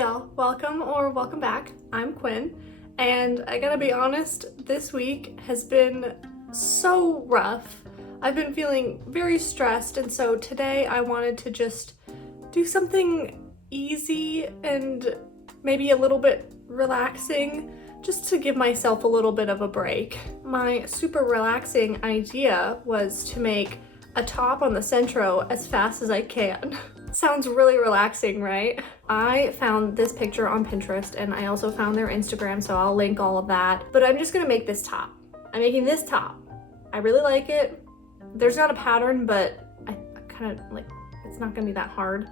y'all, welcome back. I'm Quinn, and I gotta be honest, this week has been so rough. I've been feeling very stressed, and so today I wanted to just do something easy and maybe a little bit relaxing, just to give myself a little bit of a break. My super relaxing idea was to make a top on the sentro as fast as I can. Sounds really relaxing, right? I found this picture on Pinterest and I also found their Instagram, so I'll link all of that. But I'm just gonna make this top. I'm making this top. I really like it. There's not a pattern, but I kind of like, it's not gonna be that hard.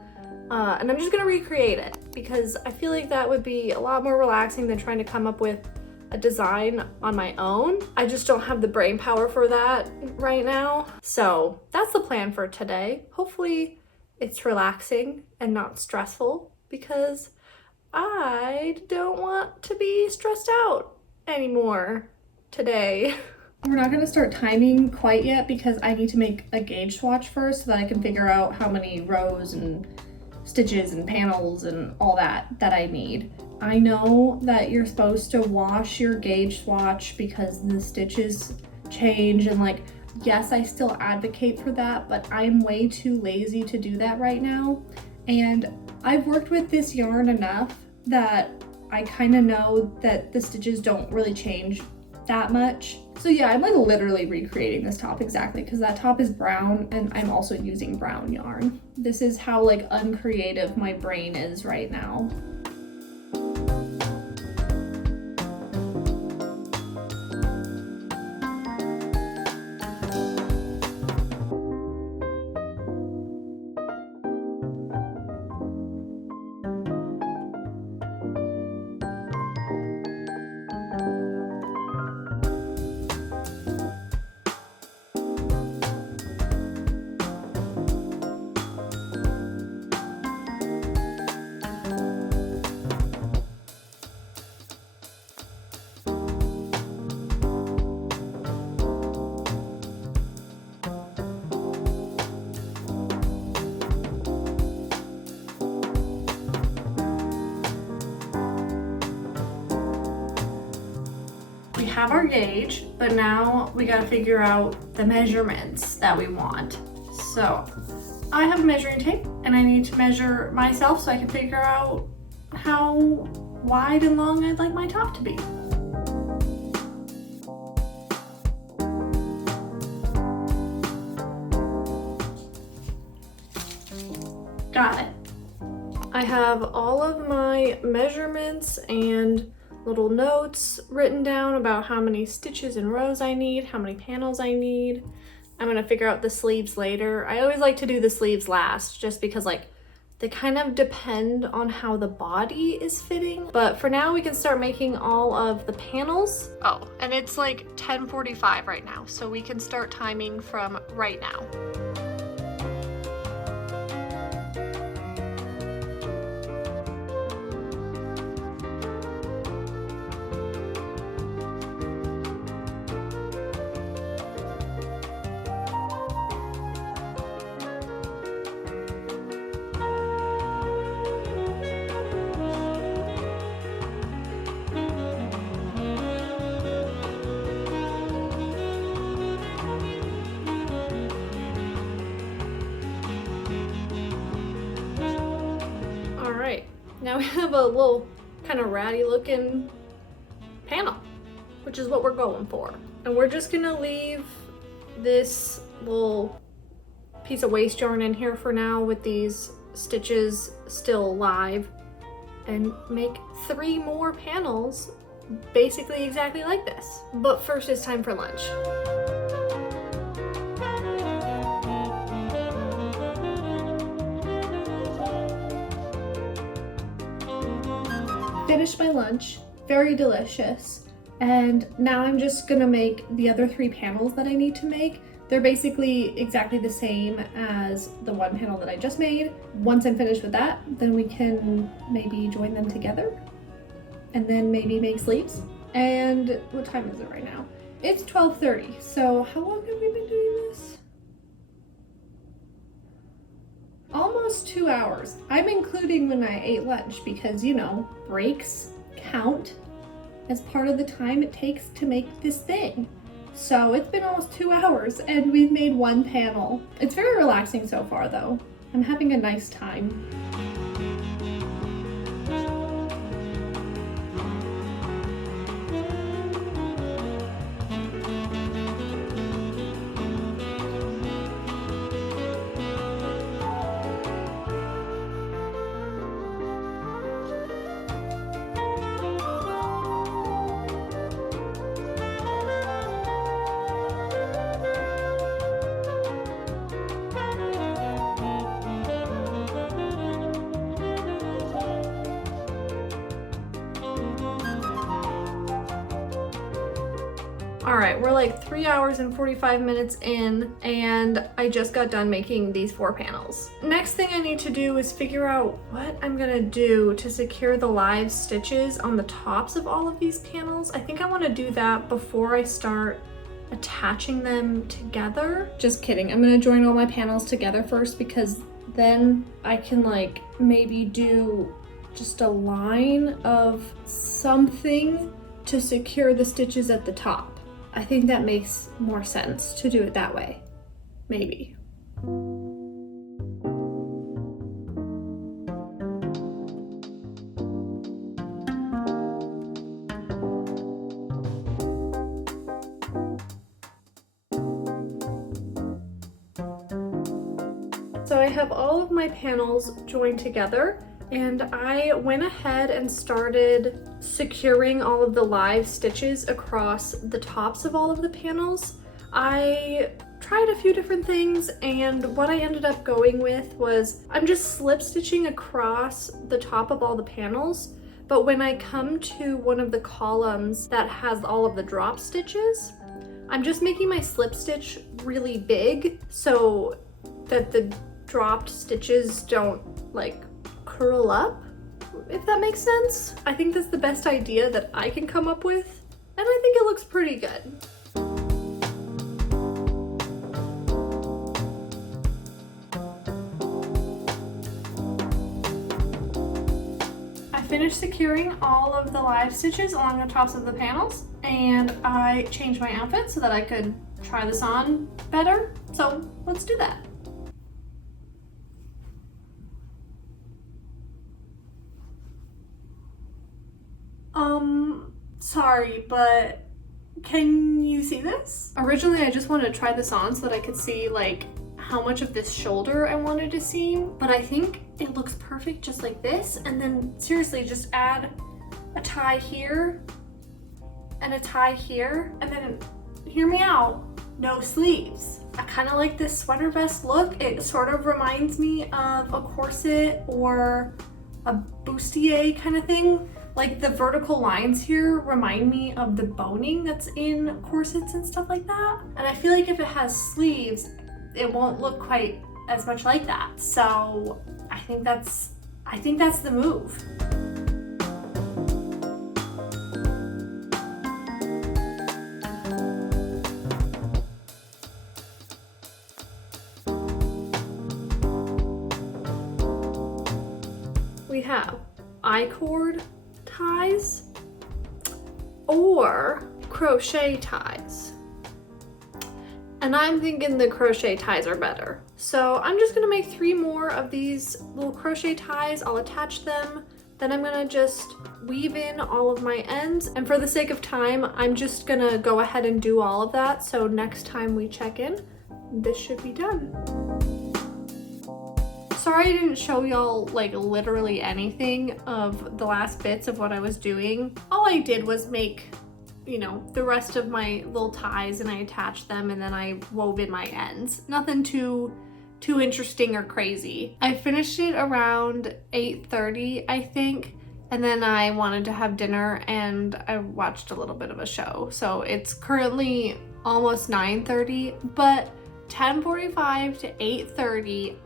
And I'm just gonna recreate it because I feel like that would be a lot more relaxing than trying to come up with a design on my own. I just don't have the brain power for that right now. So that's the plan for today. Hopefully it's relaxing and not stressful because I don't want to be stressed out anymore today. We're not gonna start timing quite yet because I need to make a gauge swatch first so that I can figure out how many rows and stitches and panels and all that I need. I know that you're supposed to wash your gauge swatch because the stitches change, and like, yes, I still advocate for that, but I'm way too lazy to do that right now. And I've worked with this yarn enough that I kind of know that the stitches don't really change that much. So yeah, I'm like literally recreating this top exactly because that top is brown and I'm also using brown yarn. This is how like uncreative my brain is right now. Have our gauge, but now we gotta figure out the measurements that we want. So I have a measuring tape and I need to measure myself so I can figure out how wide and long I'd like my top to be. Got it. I have all of my measurements and little notes written down about how many stitches and rows I need, how many panels I need. I'm gonna figure out the sleeves later. I always like to do the sleeves last just because like they kind of depend on how the body is fitting. But for now we can start making all of the panels. Oh, and it's like 10:45 right now, so we can start timing from right now. Now we have a little kind of ratty looking panel, which is what we're going for. And we're just gonna leave this little piece of waste yarn in here for now with these stitches still alive and make 3 more panels basically exactly like this. But first it's time for lunch. Finished my lunch, very delicious. And now I'm just gonna make the other 3 panels that I need to make. They're basically exactly the same as the one panel that I just made. Once I'm finished with that, then we can maybe join them together and then maybe make sleeves. And what time is it right now? It's 12:30. So how long have we been doing this? Almost 2 hours. I'm including when I ate lunch because, you know, breaks count as part of the time it takes to make this thing. So it's been almost 2 hours and we've made one panel. It's very relaxing so far though. I'm having a nice time. All right, we're like 3 hours and 45 minutes in, and I just got done making these 4 panels. Next thing I need to do is figure out what I'm gonna do to secure the live stitches on the tops of all of these panels. I think I wanna do that before I start attaching them together. Just kidding, I'm gonna join all my panels together first because then I can like maybe do just a line of something to secure the stitches at the top. I think that makes more sense to do it that way. Maybe. So I have all of my panels joined together, and I went ahead and started securing all of the live stitches across the tops of all of the panels. I tried a few different things, and what I ended up going with was I'm just slip stitching across the top of all the panels, but when I come to one of the columns that has all of the drop stitches, I'm just making my slip stitch really big so that the dropped stitches don't like curl up, if that makes sense. I think that's the best idea that I can come up with, and I think it looks pretty good. I finished securing all of the live stitches along the tops of the panels, and I changed my outfit so that I could try this on better. So let's do that. Sorry, but can you see this? Originally, I just wanted to try this on so that I could see like how much of this shoulder I wanted to seam, but I think it looks perfect just like this. And then seriously, just add a tie here and a tie here, and then hear me out, no sleeves. I kind of like this sweater vest look. It sort of reminds me of a corset or a bustier kind of thing. Like the vertical lines here remind me of the boning that's in corsets and stuff like that. And I feel like if it has sleeves, it won't look quite as much like that. So I think that's the move. We have I-cord ties or crochet ties, and I'm thinking the crochet ties are better. So I'm just gonna make 3 more of these little crochet ties. I'll attach them, then I'm gonna just weave in all of my ends, and for the sake of time, I'm just gonna go ahead and do all of that, so next time we check in, this should be done. Sorry I didn't show y'all like literally anything of the last bits of what I was doing. All I did was make, you know, the rest of my little ties, and I attached them, and then I wove in my ends. Nothing too interesting or crazy. I finished it around 8:30, I think, and then I wanted to have dinner and I watched a little bit of a show. So it's currently almost 9:30, but 10:45 to 8:30,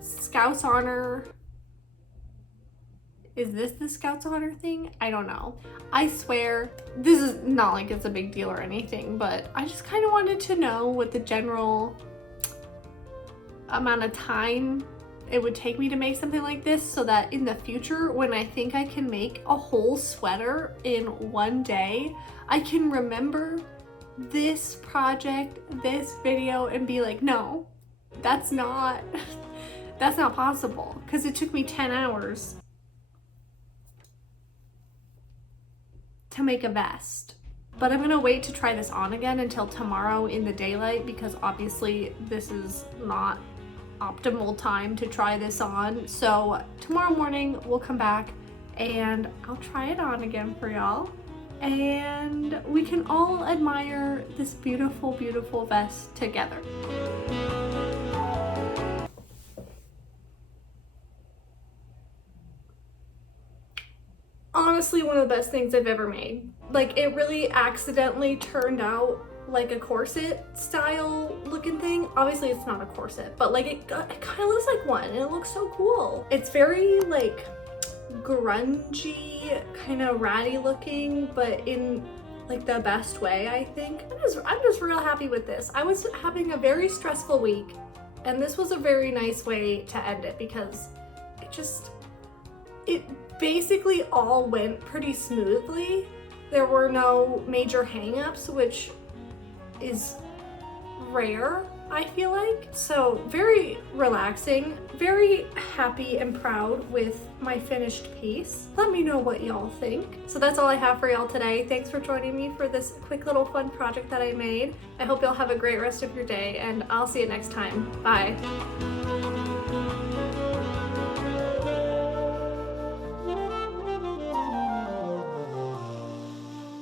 Scouts Honor. Is this the Scouts Honor thing? I don't know. I swear, this is not like it's a big deal or anything, but I just kind of wanted to know what the general amount of time it would take me to make something like this, so that in the future, when I think I can make a whole sweater in one day, I can remember this project, this video, and be like, no, that's not possible, because it took me 10 hours to make a vest. But I'm gonna wait to try this on again until tomorrow in the daylight, because obviously this is not optimal time to try this on. So tomorrow morning we'll come back and I'll try it on again for y'all, and we can all admire this beautiful, beautiful vest together. Honestly, one of the best things I've ever made. Like, it really accidentally turned out like a corset style looking thing. Obviously it's not a corset, but like it kind of looks like one, and it looks so cool. It's very like grungy, kind of ratty looking, but in like the best way, I think. I'm just real happy with this. I was having a very stressful week, and this was a very nice way to end it, because it basically all went pretty smoothly. There were no major hang-ups, which is rare, I feel like. So very relaxing, very happy and proud with my finished piece. Let me know what y'all think. So that's all I have for y'all today. Thanks for joining me for this quick little fun project that I made. I hope y'all have a great rest of your day, and I'll see you next time. Bye.